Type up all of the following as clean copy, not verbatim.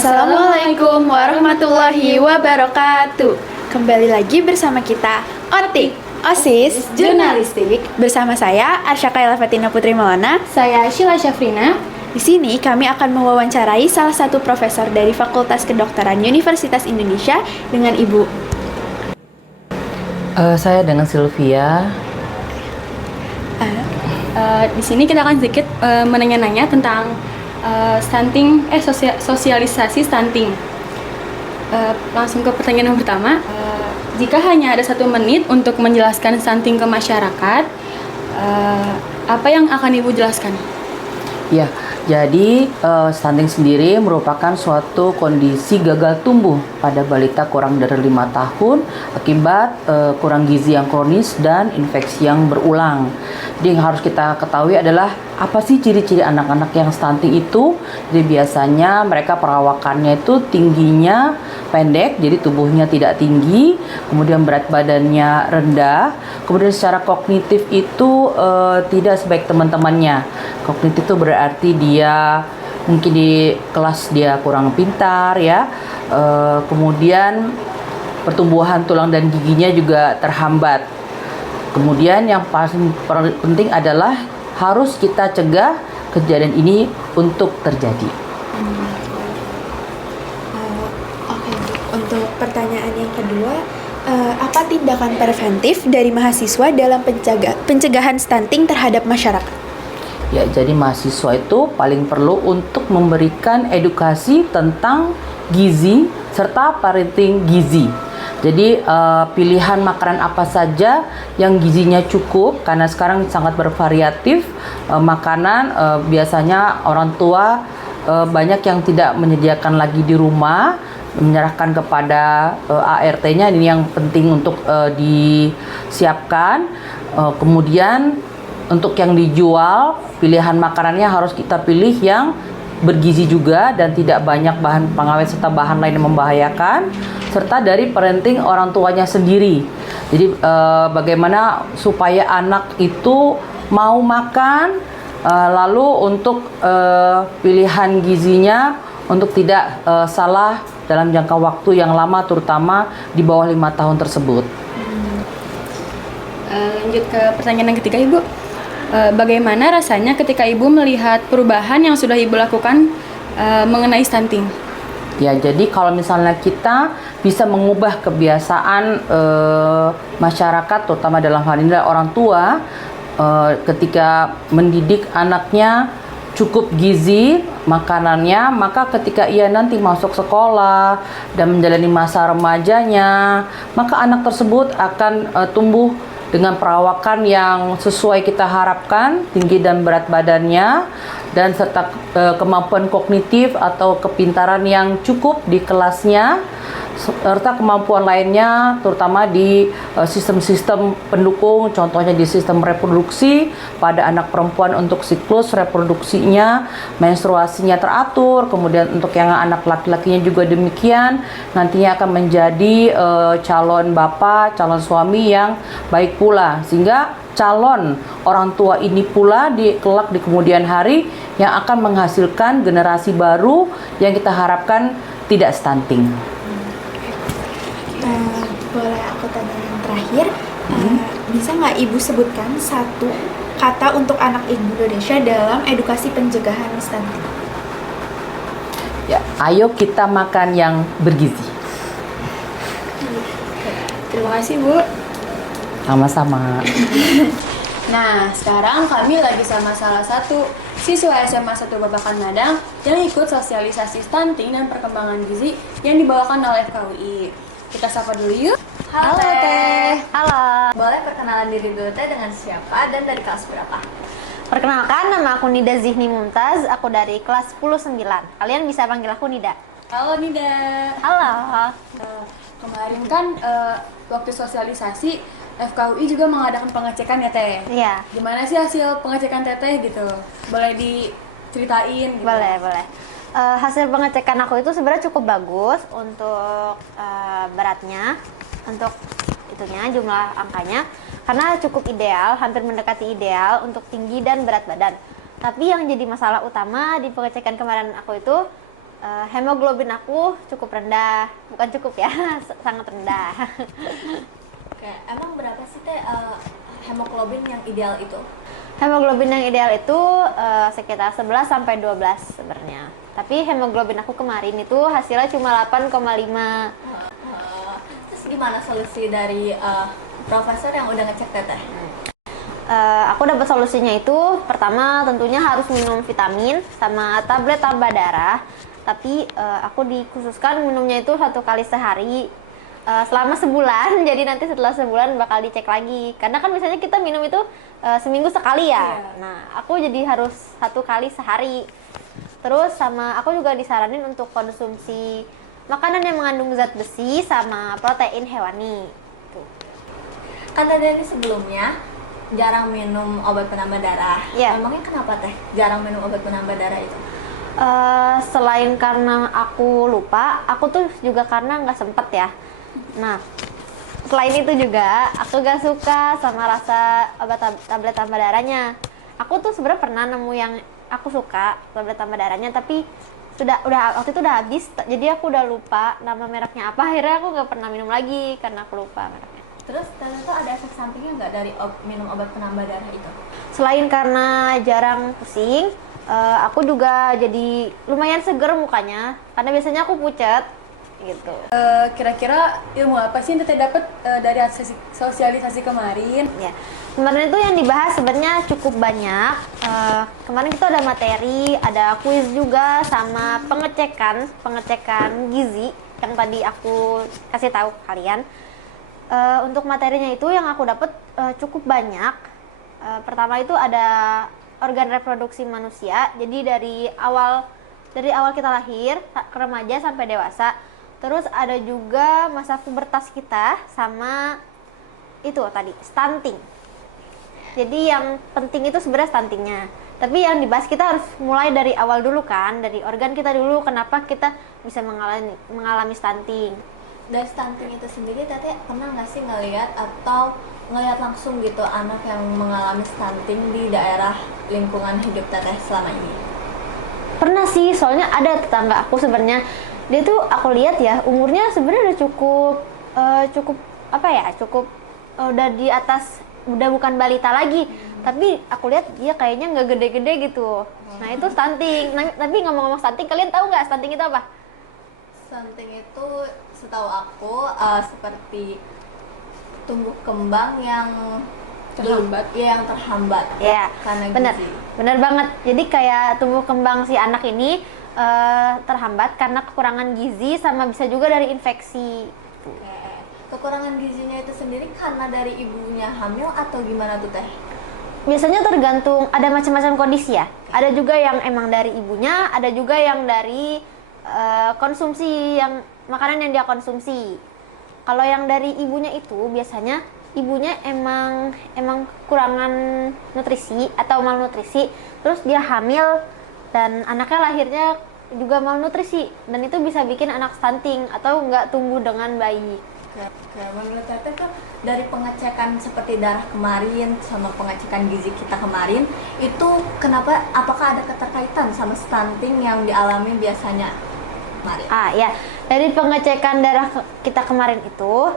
Assalamualaikum warahmatullahi wabarakatuh. Kembali lagi bersama kita OTIK, OSIS Jurnalistik. Bersama saya Arsyaka Elafatina Putri Maulana. Saya Sheila Syafrina. Di sini kami akan mewawancarai salah satu profesor dari Fakultas Kedokteran Universitas Indonesia dengan Ibu. Saya dengan Sylvia. Di sini kita akan sedikit menanya-nanya tentang stunting, sosialisasi stunting. Langsung ke pertanyaan yang pertama. Jika hanya ada 1 menit untuk menjelaskan stunting ke masyarakat, apa yang akan Ibu jelaskan? Ya, jadi stunting sendiri merupakan suatu kondisi gagal tumbuh pada balita kurang dari 5 tahun akibat kurang gizi yang kronis dan infeksi yang berulang. Jadi yang harus kita ketahui adalah apa sih ciri-ciri anak-anak yang stunting itu? Jadi biasanya mereka perawakannya itu tingginya pendek, jadi tubuhnya tidak tinggi, kemudian berat badannya rendah, kemudian secara kognitif itu tidak sebaik teman-temannya. Kognitif itu berarti dia mungkin di kelas dia kurang pintar ya, kemudian pertumbuhan tulang dan giginya juga terhambat. Kemudian yang paling penting adalah harus kita cegah kejadian ini untuk terjadi. Oke, untuk pertanyaan yang kedua, apa tindakan preventif dari mahasiswa dalam pencegahan stunting terhadap masyarakat? Ya, jadi mahasiswa itu paling perlu untuk memberikan edukasi tentang gizi serta parenting gizi. Jadi pilihan makanan apa saja yang gizinya cukup, karena sekarang sangat bervariatif makanan. Biasanya orang tua banyak yang tidak menyediakan lagi di rumah, menyerahkan kepada ART-nya. Ini yang penting untuk disiapkan. Kemudian untuk yang dijual, pilihan makanannya harus kita pilih yang bergizi juga dan tidak banyak bahan pengawet serta bahan lain yang membahayakan, serta dari parenting orang tuanya sendiri. Jadi bagaimana supaya anak itu mau makan, lalu untuk pilihan gizinya untuk tidak salah dalam jangka waktu yang lama, terutama di bawah 5 tahun tersebut. Lanjut ke pertanyaan yang ketiga, Ibu. Bagaimana rasanya ketika Ibu melihat perubahan yang sudah Ibu lakukan mengenai stunting? Ya, jadi kalau misalnya kita bisa mengubah kebiasaan masyarakat, terutama dalam hal ini orang tua, ketika mendidik anaknya cukup gizi makanannya, maka ketika ia nanti masuk sekolah dan menjalani masa remajanya, maka anak tersebut akan tumbuh dengan perawakan yang sesuai kita harapkan, tinggi dan berat badannya, dan serta kemampuan kognitif atau kepintaran yang cukup di kelasnya, serta kemampuan lainnya terutama di sistem-sistem pendukung, contohnya di sistem reproduksi pada anak perempuan untuk siklus reproduksinya, menstruasinya teratur, kemudian untuk yang anak laki-lakinya juga demikian, nantinya akan menjadi calon bapak, calon suami yang baik pula, sehingga calon orang tua ini pula kelak di kemudian hari yang akan menghasilkan generasi baru yang kita harapkan tidak stunting. Boleh aku tanya yang terakhir, bisa nggak Ibu sebutkan 1 kata untuk anak Indonesia dalam edukasi pencegahan stunting? Ya, ayo kita makan yang bergizi. Terima kasih, Bu. Sama-sama. Nah, sekarang kami lagi sama salah satu siswa SMA 1 Babakan Madang yang ikut sosialisasi stunting dan perkembangan gizi yang dibawakan oleh FKUI. Kita sapa dulu yuk. Halo Teh. Halo. Boleh perkenalan diri dulu Teh, dengan siapa dan dari kelas berapa? Perkenalkan, nama aku Nida Zihni Mumtaz, aku dari kelas 10-9. Kalian bisa panggil aku Nida. Halo Nida. Halo. Kemarin kan waktu sosialisasi FKUI juga mengadakan pengecekan ya Teh? Iya. Gimana sih hasil pengecekan Teteh gitu? Boleh diceritain gitu? Boleh. Hasil pengecekan aku itu sebenarnya cukup bagus untuk beratnya, untuk itunya, jumlah angkanya, karena cukup ideal, hampir mendekati ideal untuk tinggi dan berat badan. Tapi yang jadi masalah utama di pengecekan kemarin aku itu Hemoglobin aku cukup rendah, bukan cukup ya, sangat rendah. Oke, emang berapa sih teh hemoglobin yang ideal itu? Hemoglobin yang ideal itu sekitar 11 sampai 12 sebenarnya. Tapi hemoglobin aku kemarin itu hasilnya cuma 8,5. Terus gimana solusi dari profesor yang udah ngecek teteh? Aku dapat solusinya itu pertama tentunya harus minum vitamin sama tablet tambah darah. Tapi aku dikhususkan minumnya itu 1 kali sehari selama sebulan. Jadi nanti setelah sebulan bakal dicek lagi. Karena kan biasanya kita minum itu seminggu sekali ya. Nah, aku jadi harus 1 kali sehari. Terus sama aku juga disaranin untuk konsumsi makanan yang mengandung zat besi sama protein hewani. Tuh. Kan tadi sebelumnya jarang minum obat penambah darah. Iya. Emangnya kenapa teh jarang minum obat penambah darah itu? Selain karena aku lupa, aku tuh juga karena nggak sempet ya. Nah, selain itu juga aku gak suka sama rasa obat tablet tambah darahnya. Aku tuh sebenarnya pernah nemu yang aku suka tablet tambah darahnya, tapi udah waktu itu udah habis, jadi aku udah lupa nama mereknya apa. Akhirnya aku nggak pernah minum lagi karena aku lupa mereknya. Terus ternyata ada efek sampingnya nggak dari minum obat penambah darah itu? Selain karena jarang pusing, aku juga jadi lumayan seger mukanya karena biasanya aku pucat gitu. Kira-kira ilmu apa sih yang Teteh dapat dari sosialisasi kemarin? Ya, kemarin itu yang dibahas sebenarnya cukup banyak. Kemarin kita ada materi, ada kuis juga, sama pengecekan gizi yang tadi aku kasih tahu ke kalian. Untuk materinya itu yang aku dapat cukup banyak. Pertama itu ada organ reproduksi manusia. Jadi dari awal kita lahir ke remaja sampai dewasa. Terus ada juga masa pubertas kita sama itu tadi stunting. Jadi yang penting itu sebenarnya stuntingnya. Tapi yang dibahas kita harus mulai dari awal dulu kan, dari organ kita dulu. Kenapa kita bisa mengalami stunting? Dari stunting itu sendiri teteh pernah nggak sih ngelihat atau ngelihat langsung gitu anak yang mengalami stunting di daerah lingkungan hidup teteh selama ini? Pernah sih, soalnya ada tetangga aku sebenarnya. Dia tuh aku lihat ya umurnya sebenarnya udah cukup apa ya, udah di atas, udah bukan balita lagi. Tapi aku lihat dia kayaknya nggak gede-gede gitu. Nah itu stunting. Nah, tapi ngomong-ngomong stunting, kalian tahu nggak stunting itu apa? Stunting itu setahu aku seperti tumbuh kembang yang Terhambat. yang terhambat. Ya, Karena bener, gizi. bener banget. Jadi kayak tumbuh kembang si anak ini terhambat karena kekurangan gizi sama bisa juga dari infeksi. Oke. Kekurangan gizinya itu sendiri karena dari ibunya hamil atau gimana tuh teh? Biasanya tergantung, ada macam-macam kondisi ya. Ada juga yang emang dari ibunya, ada juga yang dari konsumsi yang makanan yang dia konsumsi. Kalau yang dari ibunya itu biasanya ibunya emang kekurangan nutrisi atau malnutrisi, terus dia hamil dan anaknya lahirnya juga malnutrisi, dan itu bisa bikin anak stunting atau nggak tumbuh dengan baik. Oke, menurut teteh kan dari pengecekan seperti darah kemarin sama pengecekan gizi kita kemarin itu kenapa, apakah ada keterkaitan sama stunting yang dialami biasanya kemarin? Ya, dari pengecekan darah kita kemarin itu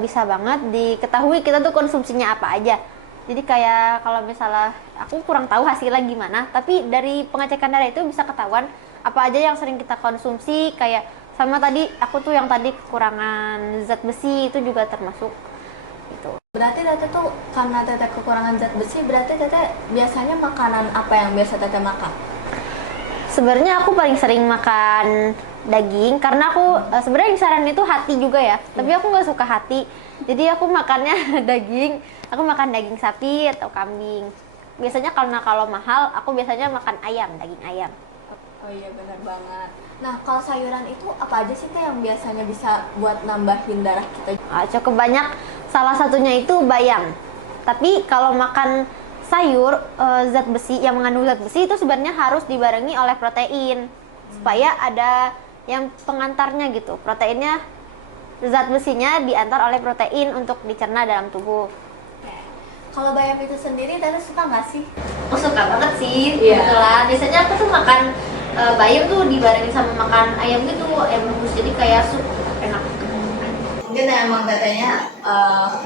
bisa banget diketahui kita tuh konsumsinya apa aja. Jadi kayak kalau misalnya aku kurang tahu hasilnya gimana, tapi dari pengecekan darah itu bisa ketahuan apa aja yang sering kita konsumsi. Kayak sama tadi aku tuh yang tadi kekurangan zat besi itu juga termasuk itu. Berarti teteh tuh karena teteh kekurangan zat besi, berarti teteh biasanya makanan apa yang biasa teteh makan? Sebenarnya aku paling sering makan daging karena aku sebenarnya yang saran itu hati juga ya, tapi aku nggak suka hati, jadi aku makannya daging. Aku makan daging sapi atau kambing. Biasanya kalau mahal aku biasanya makan ayam, daging ayam. Oh iya, benar banget. Nah, kalau sayuran itu apa aja sih teh yang biasanya bisa buat nambahin darah kita? Cukup banyak, salah satunya itu bayam. Tapi kalau makan sayur zat besi yang mengandung zat besi itu sebenarnya harus dibarengi oleh protein supaya ada yang pengantarnya gitu. Proteinnya, zat besinya diantar oleh protein untuk dicerna dalam tubuh. Kalau bayam itu sendiri teteh suka nggak sih? Aku suka banget sih, Iya. kebetulan. Biasanya aku tuh makan bayam tuh dibarengin sama makan ayam gitu, ayam rebus, jadi kayak sup enak. Mungkin emang katanya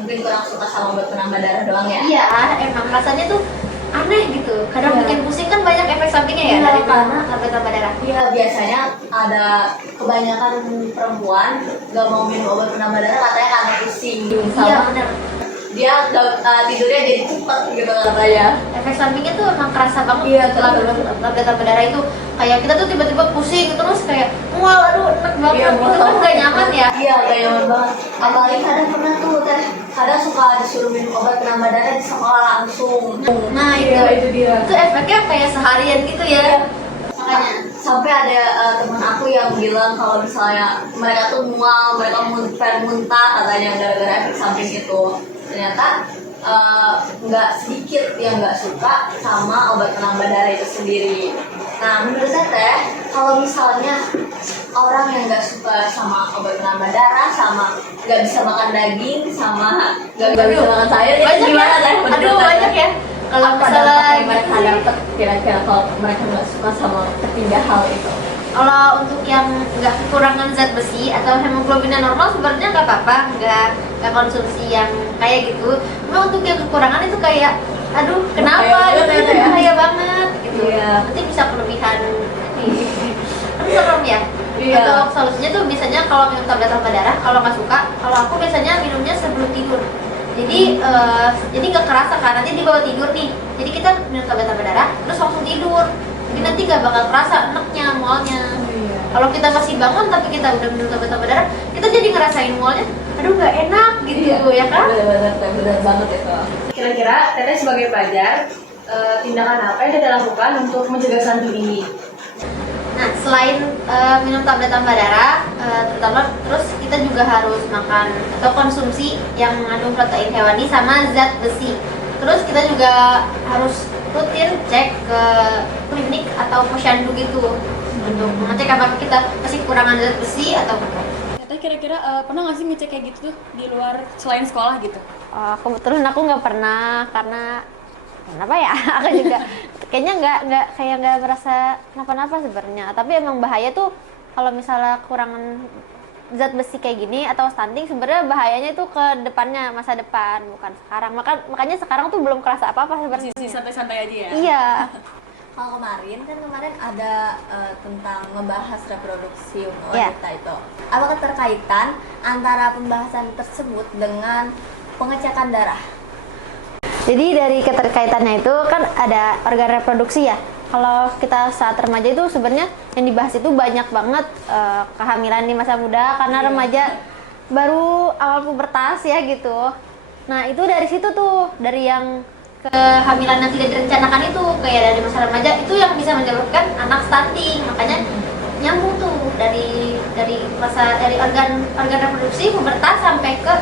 mungkin kurang suka sama obat penambah darah doang ya. Iya, emang rasanya tuh aneh gitu. Kadang Iya. bikin pusing kan, banyak efek sampingnya ya Iya, dari karena obat tambah darah. Iya, biasanya ada kebanyakan perempuan gak mau minum obat penambah darah katanya karena pusing sama Iya benar. dia tidurnya jadi cepat gitu katanya. Efek sampingnya tuh emang kerasa banget. Iya, Setelah obat tambah darah itu kayak kita tuh tiba-tiba pusing terus kayak mual, aduh enak banget. Iya, Itu kan gak nyaman ya. Iya, gak nyaman banget. Apalagi kadang pernah tuh teh, kadang suka disuruh minum obat penambah darah di sekolah langsung. Nah itu dia. itu efeknya kayak seharian gitu ya. Makanya Sampai ada teman aku yang bilang kalau misalnya mereka tuh mual, mereka muntah katanya gara-gara efek samping itu. Ternyata nggak sedikit yang nggak suka sama obat penambah darah itu sendiri. Nah, menurut saya teh, kalau misalnya orang yang nggak suka sama obat penambah darah, sama nggak bisa makan daging, sama nggak bisa makan sayur, itu banyak ya. gimana teh? menurut Aduh Teteh? banyak ya. Kalau Apa misalnya dampak yang mereka dapat kira-kira kalau mereka nggak suka sama ketiga hal itu? kalau untuk yang nggak kekurangan zat besi atau hemoglobinnya normal sebenarnya nggak apa-apa, nggak konsumsi yang kayak gitu. Cuma untuk yang kekurangan itu kayak, aduh kenapa Bahaya gitu, banget ya. bahaya banget gitu. Iya. Nanti bisa kelebihan. Kan serem ya. Iya. Untuk solusinya tuh biasanya kalau minum tablet tambah darah, kalau nggak suka, kalau aku biasanya minumnya sebelum tidur. Jadi nggak kerasa kan, nanti dibawa tidur nih. Jadi kita minum tablet tambah darah, terus langsung tidur. Jadi nanti nggak bakal kerasa enaknya, mualnya. Kalau kita masih bangun tapi kita udah minum tablet tambah darah, kita jadi ngerasain mualnya, aduh nggak enak gitu, ya kan? Benar banget itu. Kira-kira Teteh sebagai pelajar, tindakan apa yang Teteh lakukan untuk mencegah stunting ini? Nah, selain minum tablet tambah darah, terutama terus kita juga harus makan atau konsumsi yang mengandung protein hewani sama zat besi. Terus kita juga harus rutin cek ke klinik atau posyandu gitu untuk mengecek apakah kita masih kekurangan zat besi atau bukan. Teteh kira-kira pernah nggak sih ngecek kayak gitu tuh di luar selain sekolah gitu? Kebetulan aku nggak pernah, karena kenapa ya? Aku juga kayaknya nggak merasa kenapa-napa sebenarnya. Tapi emang bahaya tuh kalau misalnya kekurangan zat besi kayak gini atau stunting, sebenarnya bahayanya itu ke depannya, masa depan, bukan sekarang. Makanya sekarang tuh belum kerasa apa-apa sebenarnya. Masih santai-santai aja ya? Iya. Kalau kemarin ada tentang membahas reproduksi Iya. wanita itu. Apa keterkaitan antara pembahasan tersebut dengan pengecekan darah? Jadi dari keterkaitannya itu kan ada organ reproduksi ya. Kalau kita saat remaja itu sebenarnya yang dibahas itu banyak banget kehamilan di masa muda, karena remaja baru awal pubertas ya gitu. Nah itu dari situ tuh, dari yang kehamilan yang tidak direncanakan itu kayak dari masa remaja itu yang bisa menyebabkan anak stunting. Makanya nyambung tuh dari organ reproduksi pubertas sampai ke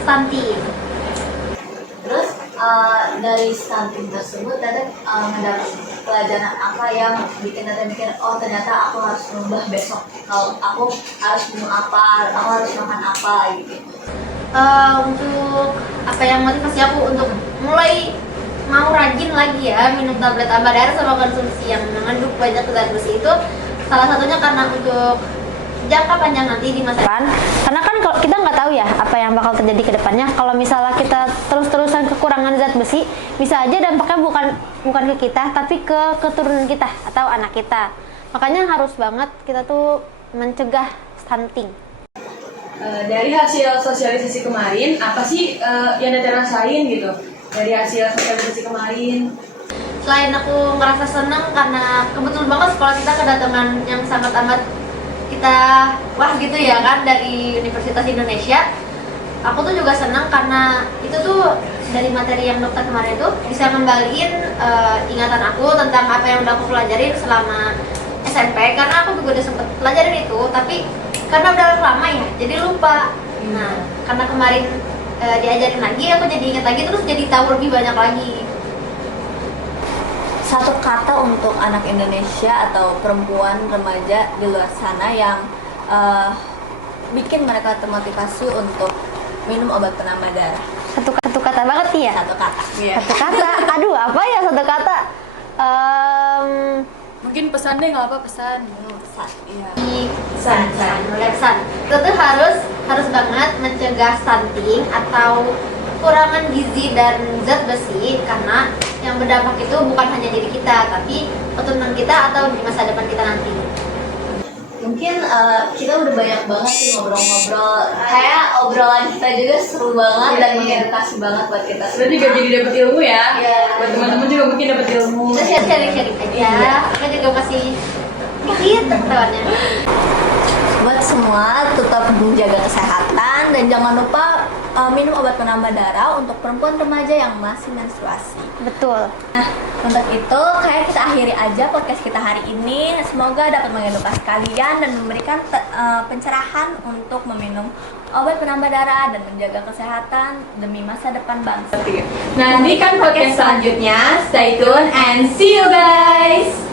stunting. Terus dari stunting tersebut Teteh mendapat pelajaran apa yang bikin Teteh mikir, oh ternyata aku harus merubah besok, kalau aku harus minum apa, aku harus makan apa gitu. Untuk apa yang motivasi aku untuk mulai mau rajin lagi ya minum tablet tambah darah sama konsumsi yang mengandung banyak zat besi itu, salah satunya karena untuk jangka panjang nanti di masa depan. Karena kan kalau kita nggak tahu ya apa yang bakal terjadi ke depannya. Kalau misalnya kita terus-terusan kekurangan zat besi, bisa aja dampaknya bukan ke kita, tapi ke keturunan kita atau anak kita. Makanya harus banget kita tuh mencegah stunting. Dari hasil sosialisasi kemarin, apa sih yang Teteh rasain gitu? Dari hasil sosialisasi kemarin? Selain aku ngerasa seneng karena kebetulan banget sekolah kita kedatangan yang sangat amat kita wah gitu ya kan, dari Universitas Indonesia. Aku tuh juga senang karena itu tuh dari materi yang dokter kemarin itu bisa ngembaliin ingatan aku tentang apa yang udah aku pelajarin selama SMP, karena aku juga udah sempet pelajarin itu, tapi karena udah lama ya jadi lupa. Nah karena kemarin diajarin lagi, aku jadi ingat lagi, terus jadi tahu lebih banyak lagi. Satu kata untuk anak Indonesia atau perempuan remaja di luar sana yang bikin mereka termotivasi untuk minum obat penambah darah. Satu kata banget sih ya. Satu kata. Satu kata. Aduh apa ya satu kata? Mungkin Mungkin pesan deh, nggak apa pesan. Pesan. Iya. Mulai pesan. Kita tuh harus banget mencegah stunting atau kekurangan gizi dan zat besi, karena yang berdampak itu bukan hanya diri kita, tapi keturunan kita atau di masa depan kita nanti. Mungkin kita udah banyak banget sih ngobrol-ngobrol. Kayak obrolan kita juga seru banget dan mengedukasi banget buat kita. Kita juga jadi dapat ilmu ya. Iya. Buat teman-teman juga mungkin dapat ilmu. Kita sharing-sharing aja. Kita juga masih dikit pengetahuannya. Buat semua tetap menjaga kesehatan dan jangan lupa minum obat penambah darah untuk perempuan remaja yang masih menstruasi. Betul. Nah, untuk itu kayak kita akhiri aja podcast kita hari ini. Semoga dapat mengedukasi kalian dan memberikan pencerahan untuk meminum obat penambah darah dan menjaga kesehatan demi masa depan bangsa. Nantikan podcast selanjutnya. Stay tune and see you guys.